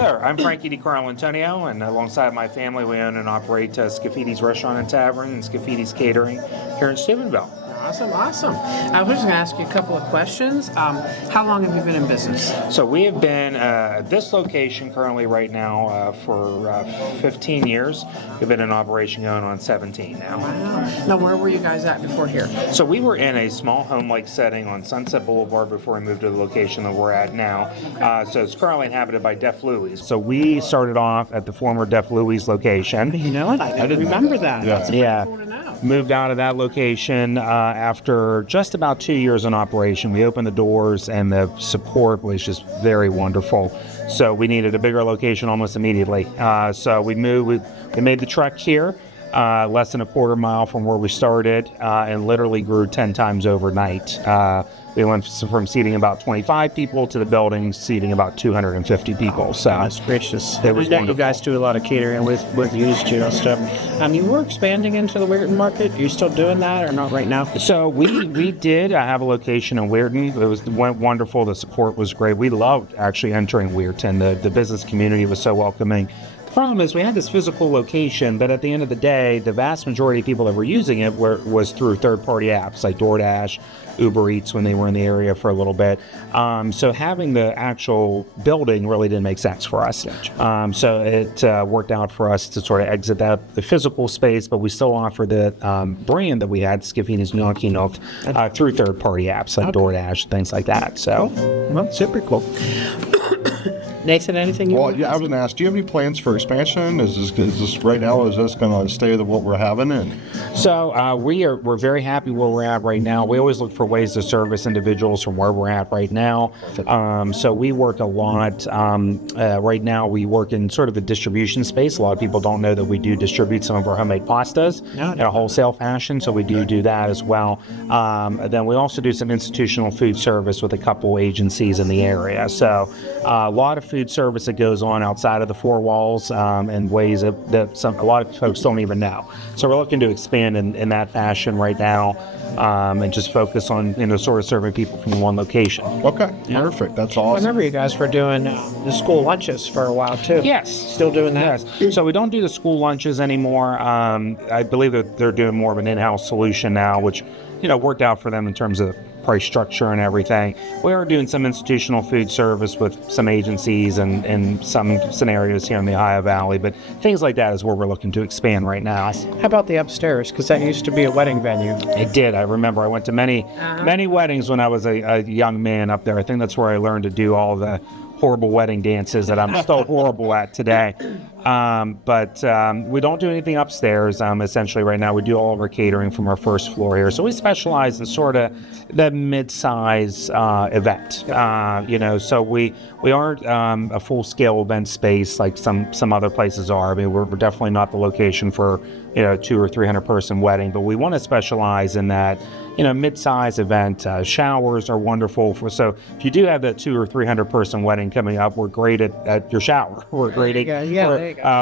Hi there, I'm Frankie DiCarlo Antonio, and alongside my family, we own and operate Scaffidi's Restaurant and Tavern and Scaffidi's Catering here in Steubenville. Awesome. I was just going to ask you a couple of questions. How long have you been in business? So we have been at this location currently right now for 15 years. We've been in operation going on 17 now. Wow. Now, where were you guys at before here? So we were in a small home-like setting on Sunset Boulevard before we moved to the location that we're at now. So it's currently inhabited by Deaf Louie. So we started off at the former Deaf Louie's location. You know what? I didn't remember that. Yeah. Moved out of that location after just about 2 years in operation. We opened the doors and the support was just very wonderful. So we needed a bigger location almost immediately. So we moved, we made the trek here, less than a quarter mile from where we started, and literally grew 10 times overnight. We went from seating about 25 people to the building seating about 250 people. So that's gracious. It was wonderful. You guys do a lot of catering with used stuff. You were expanding into the Weirton market. Are you still doing that or not right now? So we did have a location in Weirton. Went wonderful. The support was great. We loved actually entering Weirton. The business community was so welcoming. The problem is we had this physical location, but at the end of the day, the vast majority of people that were using it was through third-party apps like DoorDash, Uber Eats when they were in the area for a little bit. So having the actual building really didn't make sense for us. So it worked out for us to sort of exit the physical space, but we still offer the brand that we had, Scaffini's Gnocchi Nook, through third-party apps like DoorDash, things like that. So, well, super cool. Nathan, anything you want to I was going to ask, do you have any plans for expansion? Is this right now, is this going to stay what we're having? So we're very happy where we're at right now. We always look for ways to service individuals from where we're at right now. So we work a lot. Right now we work in sort of the distribution space. A lot of people don't know that we do distribute some of our homemade pastas in a wholesale fashion, so we do that as well. Then we also do some institutional food service with a couple agencies in the area. So a lot of food service that goes on outside of the four walls in ways that a lot of folks don't even know. So we're looking to expand in that fashion right now and just focus on sort of serving people from one location. Okay, perfect. That's awesome. I remember you guys were doing the school lunches for a while too. Yes. Still doing that? Yes. So we don't do the school lunches anymore. I believe that they're doing more of an in-house solution now, which worked out for them in terms of price structure and everything. We are doing some institutional food service with some agencies and some scenarios here in the Ohio Valley, but things like that is where we're looking to expand right now. How about the upstairs? Because that used to be a wedding venue. It did. I remember I went to many weddings when I was a young man up there. I think that's where I learned to do all the horrible wedding dances that I'm still horrible at today. But we don't do anything upstairs. Essentially right now we do all of our catering from our first floor here. So we specialize in sort of the mid-size event. So we aren't a full-scale event space like some other places are. I mean, we're definitely not the location for 200 or 300 person wedding, but we want to specialize in that mid-size event. Showers are wonderful. So if you do have that 200 or 300 person wedding coming up, we're great at your shower. We're great at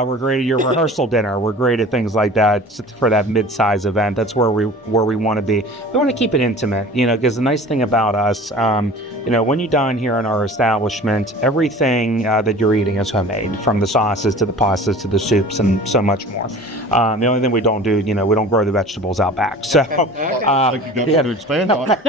we're great at your rehearsal dinner. We're great at things like that for that mid-size event. That's where we want to be. We want to keep it intimate, because the nice thing about us, when you dine here in our establishment, everything that you're eating is homemade, from the sauces to the pastas to the soups and so much more. The only thing we don't do, we don't grow the vegetables out back. So, to expand on it.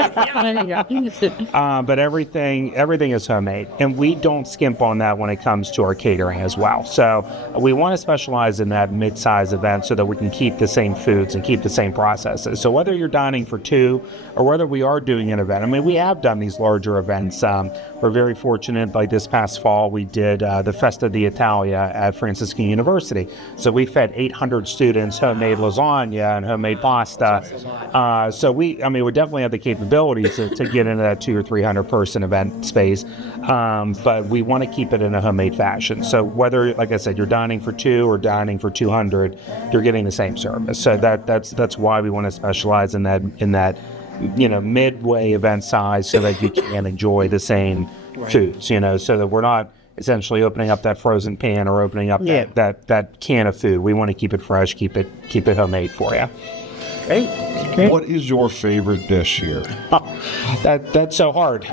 But everything is homemade, and we don't skimp on that when it comes to our catering as well. So we want to specialize in that mid-size event so that we can keep the same foods and keep the same processes. So whether you're dining for two or whether we are doing an event, I mean, we have done these larger events. We're very fortunate. Like this past fall, we did the Festa d'Italia at Franciscan University. So we fed 800 students homemade lasagna and homemade pasta. So we definitely have the capability to get into that 200 or 300 person event space, but we want to keep it in a homemade fashion. So whether, like I said, you're dining for two or dining for 200, you're getting the same service. So that's why we want to specialize in that midway event size, so that you can enjoy the same foods. So that we're not essentially opening up that frozen pan or opening up that can of food. We want to keep it fresh, keep it homemade for you. Great. What is your favorite dish here? That's so hard.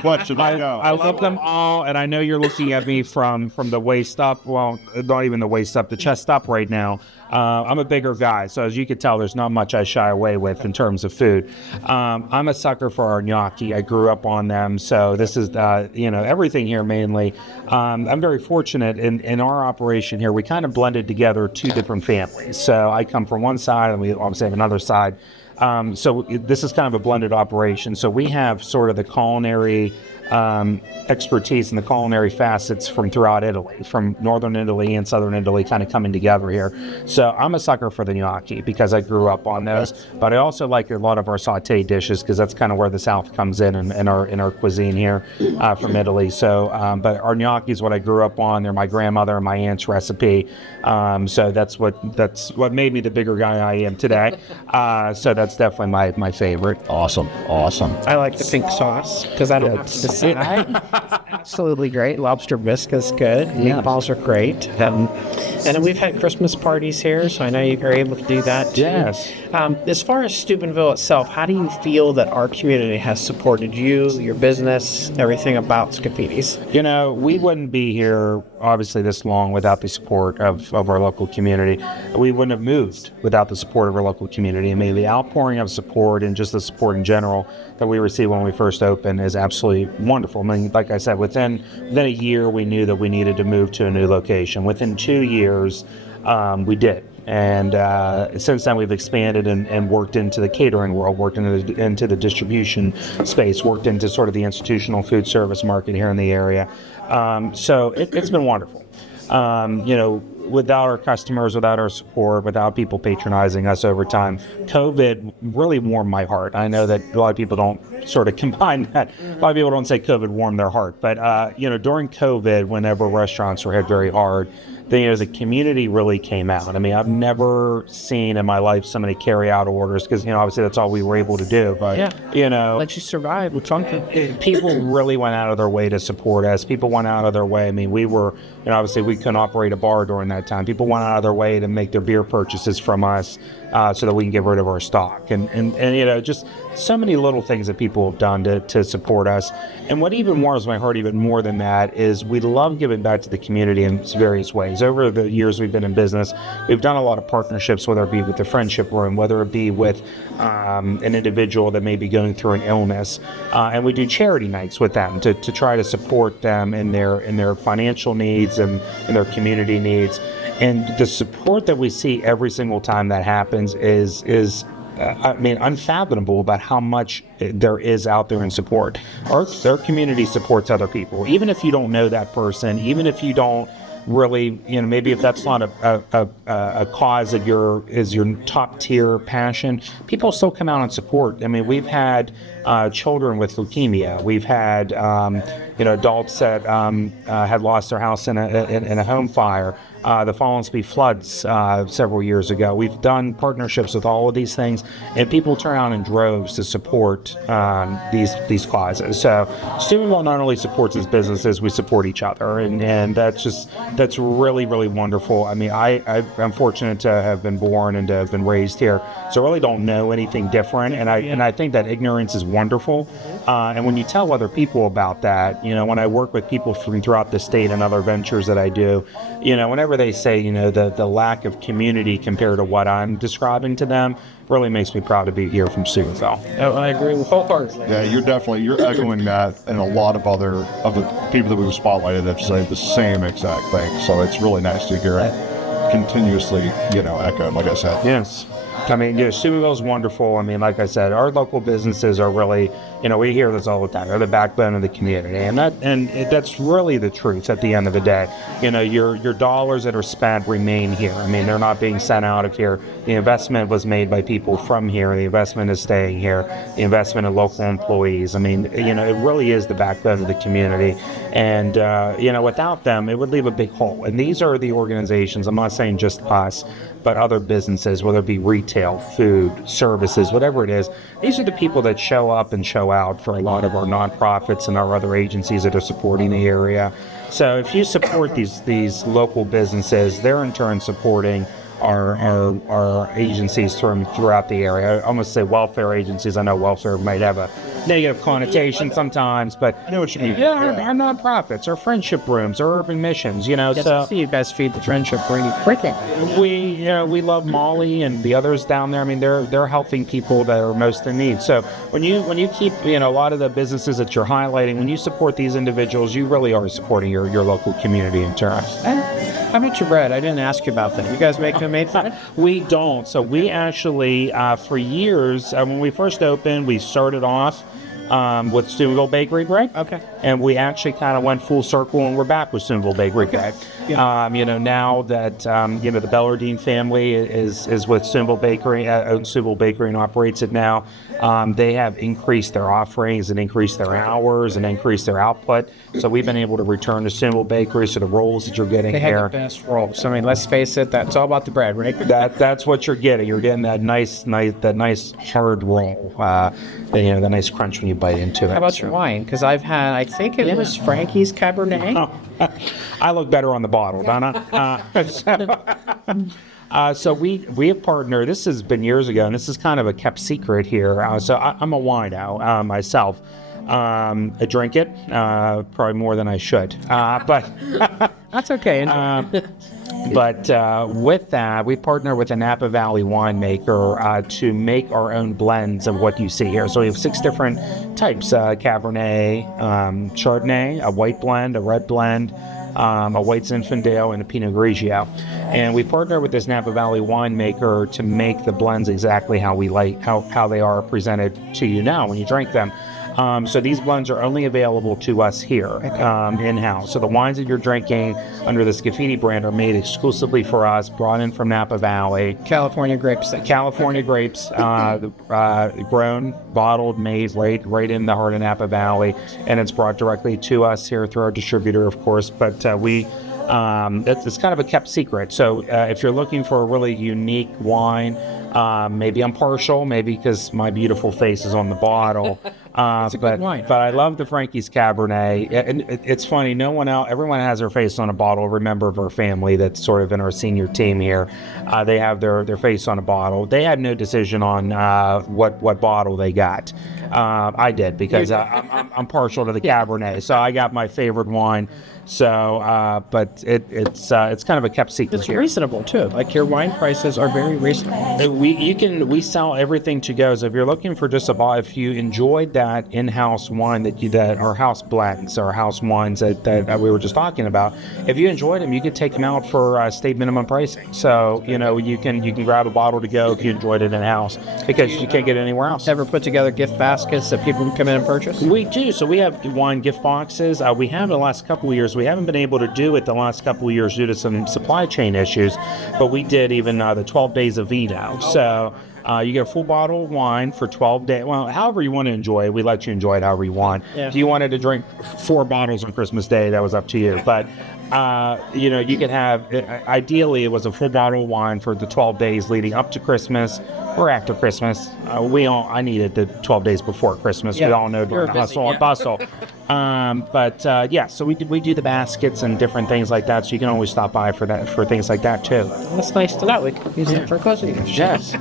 Question. I love them all, and I know you're looking at me from the waist up. Well, not even the waist up, the chest up right now. I'm a bigger guy, so as you can tell, there's not much I shy away with in terms of food. I'm a sucker for our gnocchi. I grew up on them, so this is everything here mainly. I'm very fortunate in our operation here. We kind of blended together two different families. So I come from one side, and we obviously have another side. So this is kind of a blended operation. So we have sort of the culinary expertise and the culinary facets from throughout Italy, from northern Italy and southern Italy, kind of coming together here. So I'm a sucker for the gnocchi because I grew up on those, but I also like a lot of our sauté dishes because that's kind of where the South comes in our cuisine here from Italy. So, but our gnocchi is what I grew up on. They're my grandmother and my aunt's recipe. So that's what made me the bigger guy I am today. So that's definitely my favorite. Awesome. I like the pink sauce because I don't have to decide. Absolutely great. Lobster bisque is good. Meatballs are great. And then we've had Christmas parties here, so I know you are able to do that too. Yes. As far as Steubenville itself, how do you feel that our community has supported you, your business, everything about Scaffidis? We wouldn't be here, obviously, this long without the support of our local community. We wouldn't have moved without the support of our local community. I mean, the outpouring of support and just the support in general that we received when we first opened is absolutely wonderful. I mean, like I said, within a year, we knew that we needed to move to a new location. Within 2 years, we did. And since then, we've expanded and worked into the catering world, worked into the distribution space, worked into sort of the institutional food service market here in the area. So it's been wonderful. Without our customers, without our support, without people patronizing us over time, COVID really warmed my heart. I know that a lot of people don't sort of combine that. A lot of people don't say COVID warmed their heart. But, during COVID, whenever restaurants were hit very hard, the community really came out. I mean, I've never seen in my life so many carry-out orders because, obviously that's all we were able to do. But, let you survive with something. People really went out of their way to support us. People went out of their way. I mean, we were, obviously we couldn't operate a bar during that time. People went out of their way to make their beer purchases from us so that we can get rid of our stock. And just so many little things that people have done to support us. And what even warms my heart even more than that is we love giving back to the community in various ways. Over the years we've been in business, we've done a lot of partnerships, whether it be with the Friendship Room, whether it be with an individual that may be going through an illness. And we do charity nights with them to try to support them in their financial needs and in their community needs. And the support that we see every single time that happens is unfathomable about how much there is out there in support. Our community supports other people, even if you don't know that person, even if you don't really, maybe if that's not a cause of your top tier passion, people still come out and support. I mean, we've had children with leukemia. We've had adults that had lost their house in a home fire. The Fallensby floods several years ago. We've done partnerships with all of these things, and people turn out in droves to support these causes. So Steubenville not only supports its businesses, we support each other, and that's really, really wonderful. I mean, I'm fortunate to have been born and to have been raised here, so I really don't know anything different, and I think that ignorance is wonderful. And when you tell other people about that, when I work with people from throughout the state and other ventures that I do, whenever they say, the lack of community compared to what I'm describing to them, really makes me proud to be here from Steubenville. I agree with wholeheartedly. Yeah, you're echoing that, and a lot of other of the people that we've spotlighted have said the same exact thing. So it's really nice to hear it continuously, echoed, like I said. Yes. I mean, Steubenville is wonderful. I mean, like I said, our local businesses are really, we hear this all the time. They're the backbone of the community, and that's really the truth at the end of the day. Your dollars that are spent remain here. I mean, they're not being sent out of here. The investment was made by people from here. The investment is staying here. The investment in local employees. I mean, it really is the backbone of the community. And, without them, it would leave a big hole. And these are the organizations, I'm not saying just us, but other businesses, whether it be retail, food, services, whatever it is. These are the people that show up and show out for a lot of our nonprofits and our other agencies that are supporting the area. So if you support these local businesses, they're in turn supporting our agencies throughout the area. I almost say welfare agencies. I know welfare might have a negative connotation sometimes, but I know what you mean. our nonprofits, our friendship rooms, our urban missions. Yes, So I see you guys feed the friendship pretty freaking. we love Molly and the others down there. I mean, they're helping people that are most in need. So when you keep a lot of the businesses that you're highlighting, when you support these individuals, you really are supporting your local community in terms. How about your bread? I didn't ask you about that. You guys make homemade bread? We don't. So we actually, for years, when we first opened, we started off with Steubenville Bakery bread. Okay. And we actually kind of went full circle, and we're back with Steubenville Bakery bread. Yeah. Now that the Bellardine family is with Steubenville Bakery, owns Steubenville Bakery and operates it now. They have increased their offerings and increased their hours and increased their output. So we've been able to return to Steubenville Bakery. So the rolls that you're getting They here, have the best rolls. I mean, let's face it, that's all about the bread, right? that's what you're getting. You're getting that nice hard roll. The nice crunch when you bite into it. How about your wine? Because I think it was Frankie's Cabernet. Oh, I look better on the bottle, don't I? So we have partnered. This has been years ago, and this is kind of a kept secret here. So I'm a wino myself. I drink it probably more than I should, but That's okay. But with that, we partner with a Napa Valley winemaker to make our own blends of what you see here. So we have 6 different types: Cabernet, Chardonnay, a white blend, a red blend, a white Zinfandel, and a Pinot Grigio. And we partner with this Napa Valley winemaker to make the blends exactly how we like, how they are presented to you now when you drink them. So these blends are only available to us here in-house. So the wines that you're drinking under the Scaffidi brand are made exclusively for us, brought in from Napa Valley. California grapes. California grapes, grown, bottled, made right in the heart of Napa Valley, and it's brought directly to us here through our distributor, of course. But it's kind of a kept secret. So if you're looking for a really unique wine, maybe I'm partial, maybe because my beautiful face is on the bottle. It's a good wine. But I love the Frankie's Cabernet. And it's funny, everyone has their face on a bottle. A member of our family that's sort of in our senior team here, they have their face on a bottle. They had no decision on what bottle they got. I did, because I'm partial to the Cabernet, so I got my favorite wine. So, but it's kind of a kept secret. It's reasonable too. Like, your wine prices are very reasonable. We sell everything to go. So if you're looking for just if you enjoyed that in-house wine that our house blends, our house wines that we were just talking about, if you enjoyed them, you could take them out for state minimum pricing. So you can grab a bottle to go if you enjoyed it in-house, because you can't get it anywhere else. Ever put together gift baskets that people can come in and purchase? We do. So we have wine gift boxes. We have the last couple of years. We haven't been able to do it the last couple of years due to some supply chain issues, but we did even the 12 days of vino. So you get a full bottle of wine for 12 days. Well, however you want to enjoy it, we let you enjoy it however you want. Yeah. If you wanted to drink 4 bottles on Christmas Day, that was up to you. But you could have, ideally, it was a full bottle of wine for the 12 days leading up to Christmas or after Christmas. I needed the 12 days before Christmas. Yeah, we all know you're the busy, hustle and yeah. bustle. So we do the baskets and different things like that. So you can always stop by for things like that too. That's nice to know. We could use it for closing. Yes.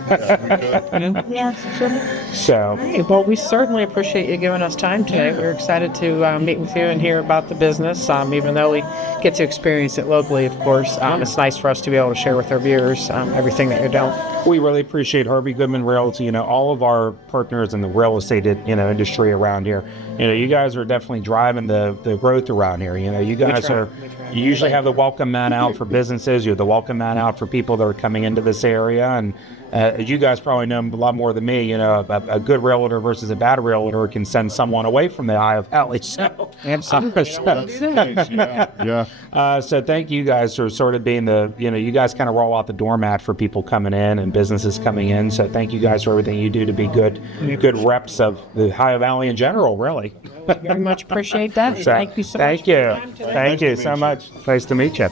So. Hey, well, we certainly appreciate you giving us time today. We're excited to meet with you and hear about the business. Even though we get to experience it locally, of course, it's nice for us to be able to share with our viewers everything that you're doing. We really appreciate Harvey Goodman Realty, all of our partners in the real estate, industry around here. You guys are definitely driving the growth around here. You guys you usually have the welcome mat out for businesses. You have the welcome mat out for people that are coming into this area. And as you guys probably know a lot more than me, a good realtor versus a bad realtor can send someone away from the Eye of Valley. So, so thank you guys for sort of being you guys kind of roll out the doormat for people coming in and businesses coming in. So thank you guys for everything you do to be good reps of the Ohio Valley in general, really. Very much appreciate that. So, Thank you so much. Thank you so much. Nice to meet you.